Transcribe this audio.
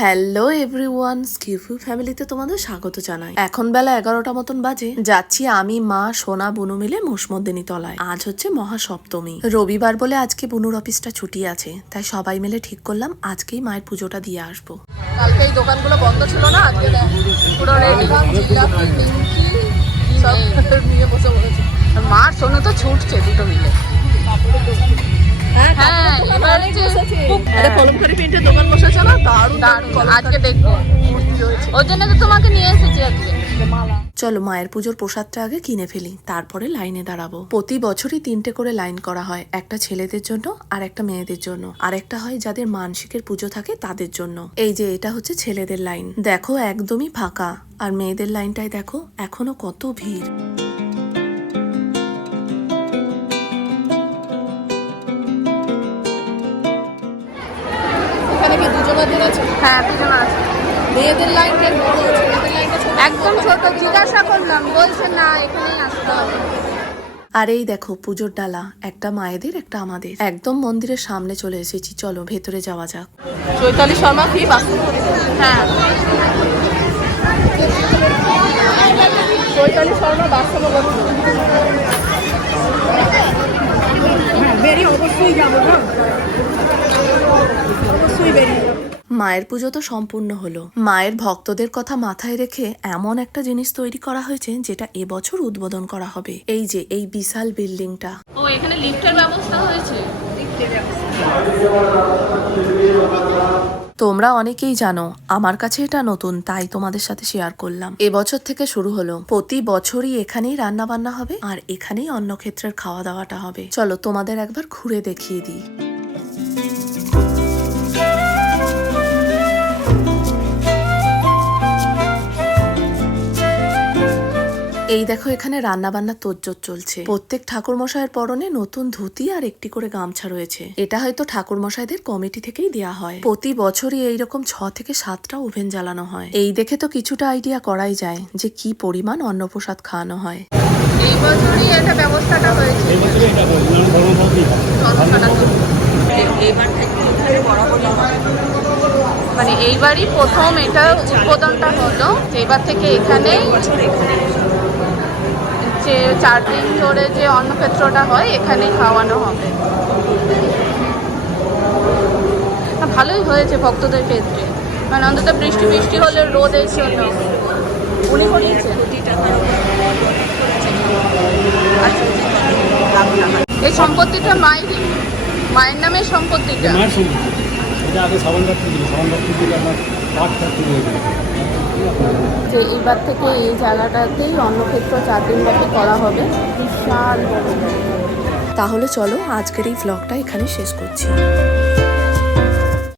Hello everyone, স্কিফু ফ্যামিলিতে তোমাদের স্বাগত জানাই। এখন বেলা এগারোটা মতন বাজে। যাচ্ছি আমি, মা, সোনা, বুনু মিলে মোসমদ্দিনী তলায় আজ হচ্ছে মহাসপ্তমী। রবিবার বলে আজকে বুনুর অফিসটা ছুটি আছে। তাই সবাই মিলে ঠিক করলাম, আজকেই মায়ের পুজোটা দিয়ে আসব। কালকে এই দোকানগুলো বন্ধ ছিল না, আজকে পুরো রেডি নিয়ে বসে আর মার সোনু তো ছুটছে দুটো মিলে। কলমকারি পেন্টের দোকান বসেছে না? দারুণ দারুণ আজকে দেখব। ওর জন্য তো তোমাকে নিয়ে এসেছি আজকে। চলো মায়ের পুজোর প্রসাদটা আগে কিনে ফেলি তারপরে লাইনে দাঁড়াবো। প্রতি বছরই তিনটে করে লাইন করা হয় একটা ছেলেদের জন্য আর একটা মেয়েদের জন্য। আর একটা হয় যাদের মানসিকের পুজো থাকে তাদের জন্য। এই যে এটা হচ্ছে ছেলেদের লাইন। দেখো একদমই ফাঁকা। আর মেয়েদের লাইনটাই দেখো এখনও কত ভিড়। এখানে আছে? হ্যাঁ দুজন আছে। মেয়েদের লাইনটা বড় ছেলেদের লাইনটা একদম ছোট জিজ্ঞাসা করলাম বলছে না এখানেই আসতে হবে। আর এই দেখো পুজোর ডালা একটা মায়েদের একটা আমাদের। একদম মন্দিরের সামনে চলে এসেছি চলো ভেতরে যাওয়া যাক। চৈতালি শর্মা কি হ্যাঁ। চৈতালি শর্মা বাস্তব বেরিয়ে অবশ্যই যাব অবশ্যই বেরিয়ে মায়ের পুজো তো সম্পূর্ণ হলো। মায়ের ভক্তদের কথা মাথায় রেখে এমন একটা জিনিস তৈরি করা হয়েছে যেটা এবছর উদ্বোধন করা হবে। এই যে এই বিশাল বিল্ডিংটা। ও এখানে লিফটের ব্যবস্থা হয়েছে? তোমরা অনেকেই জানো আমার কাছে এটা নতুন তাই তোমাদের সাথে শেয়ার করলাম। এবছর থেকে শুরু হলো। প্রতি বছরই এখানেই রান্না বান্না হবে আর এখানেই অন্নক্ষেত্রের খাওয়া দাওয়াটা হবে। চলো তোমাদের একবার ঘুরে দেখিয়ে দিই। এই দেখো এখানে রান্না বান্না তোজ্জোর চলছে। প্রত্যেক ঠাকুর মশাইয়ের পরনে নতুন ধুতি আর একটি করে গামছা রয়েছে। এটা হয়তো ঠাকুর মশাইদের কমিটি থেকেই দেয়া হয়। প্রতি বছরই এইরকম ছ থেকে সাতটা ওভেন জ্বালানো হয়। এই দেখে তো কিছুটা আইডিয়া করাই যায় যে কি পরিমাণ অন্নপ্রসাদ খাওয়ানো হয়। এই বছরই এটা ব্যবস্থাটা হয়েছে। মানে এইবারই প্রথম এটা উদ্বোধনটা হলো। এবার থেকে এখানেই যে চার দিন ধরে যে অন্নক্ষেত্রটা হয়, এখানেই খাওয়ানো হবে। ভালোই হয়েছে ভক্তদের ক্ষেত্রে। মানে অন্তত বৃষ্টি বৃষ্টি হলে রোদের জন্য। উনি। এই সম্পত্তিটা মায়েরই মায়ের নামে সম্পত্তিটা? মায়ের সম্পত্তি। আগে হয়েছিল যে এইবার থেকে এই জায়গাটাতেই অন্নক্ষেত্র চার দিন ব্যাপী করা হবে। বিশাল তাহলে চলো আজকের এই ব্লগটা এখানে শেষ করছি।